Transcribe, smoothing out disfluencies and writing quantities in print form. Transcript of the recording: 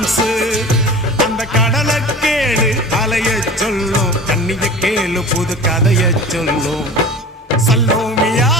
dance அந்த கடலை கேளு அலைய சொல்லும் கண்ணிய கேளு புது கதைய சொல்லும் சல்லோமியா